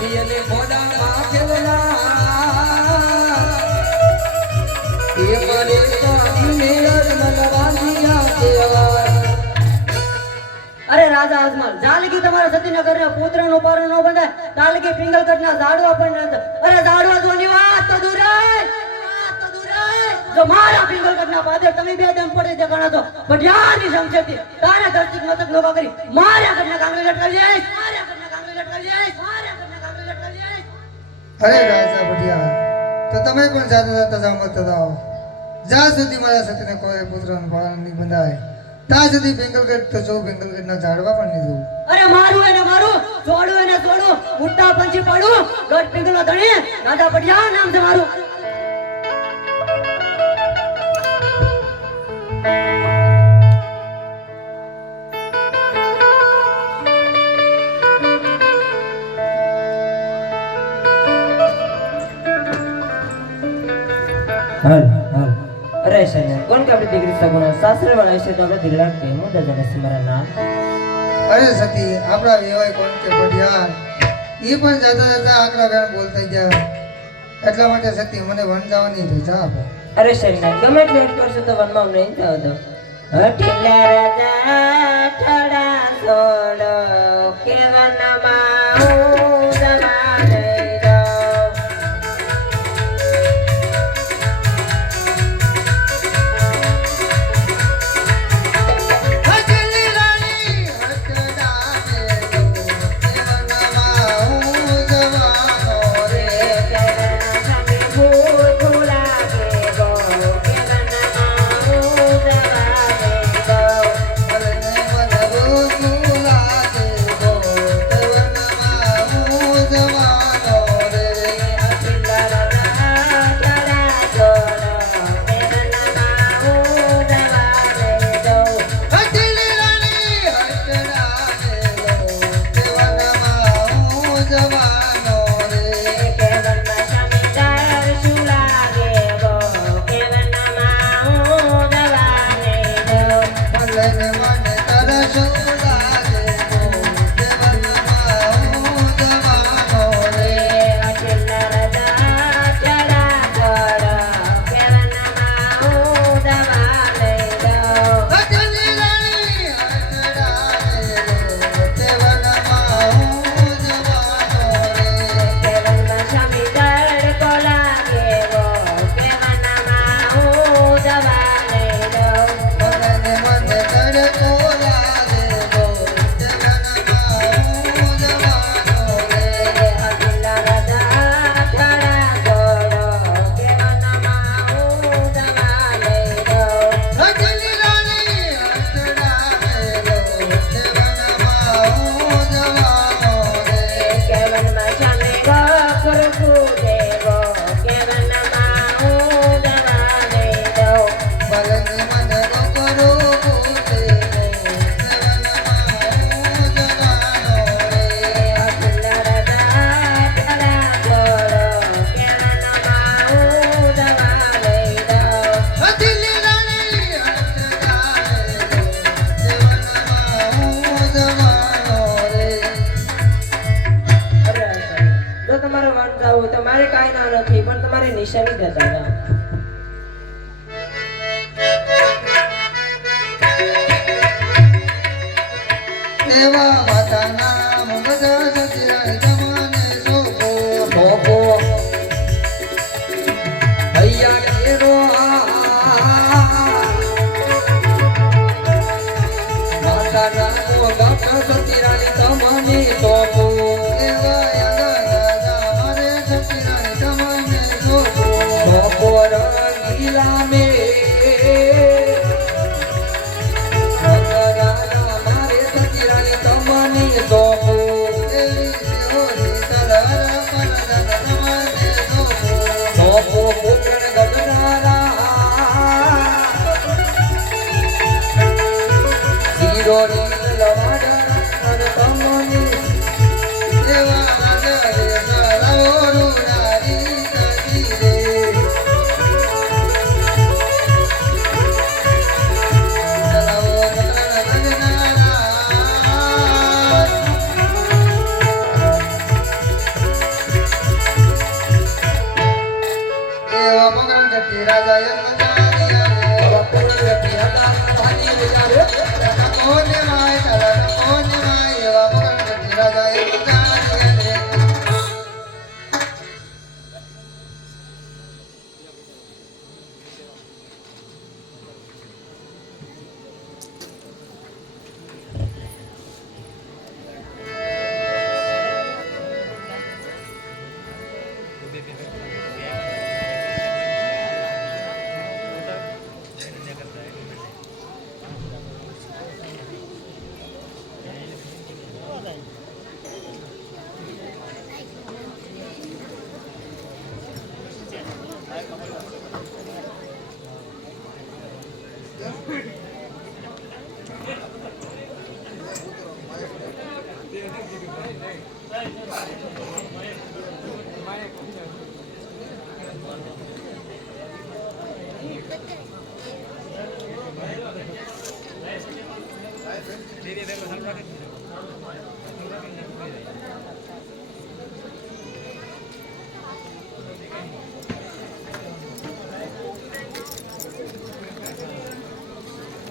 એને અરે રાજા અજમલ જાલકી તમારા સતીનગર ને પુત્ર નો પારો નો બંધાય. તાલકી પિંગલગઢ ના ઝાડવા પણ ન અરે ઝાડવા જોની વાત તો દૂર રહે. વાત તો દૂર રહે. જો મારા પિંગલગઢ ના પાદરે તમે બે દેમ પડે છે ગણો છો. બઢિયાની સંક્ષેપથી તારા ધરતી મતક નોકા કરી મારા ઘરના કાંગરે લટકાવી મારા ઘરના કાંગરે લટકાવી જઈશ અરે રાજા ભટિયા તો તમે પણ જાતા જાતા મત જાઓ જ્યાં સુધી મારા સતીને કોઈ પુત્રનું પાલન નહીં બંધાય, ત્યાં સુધી બેંગલગઢ તો જો બેંગલગઢના ઝાડવા પણ નહીં જોઉં અરે મારું એને મારું, જોડું એને જોડું ઉઠતા પંછી પડું, ગઢ પિંગલો ધણી, રાજા બઢિયા નામ છે મારું. હાલ હાલ અરે શૈયા કોણ કે આપણી દીકરી સગુણા? સાસરે વાળા છે તો આપણે દિલડા કે હું છે મારા નામ. અરે સતી આપણા વેવાય કોણ કે ભટિયા એ પણ જાતા જાતા આકરા વેણ બોલતા ગયા. એટલા માટે સતી મને વન જવાની રજા આપો. અરે શૈયા ગમે એટલું એક કરશો તો વનમાં નહીં થયો તો. હઠીલા રાજા ઠડા સોડો કેવનમાં હું મને જવું તો મારે કાંઈ ના નથી પણ તમારે નિશાની જતા જાઓ એવા માતાના राजा Jadi dia bersalin.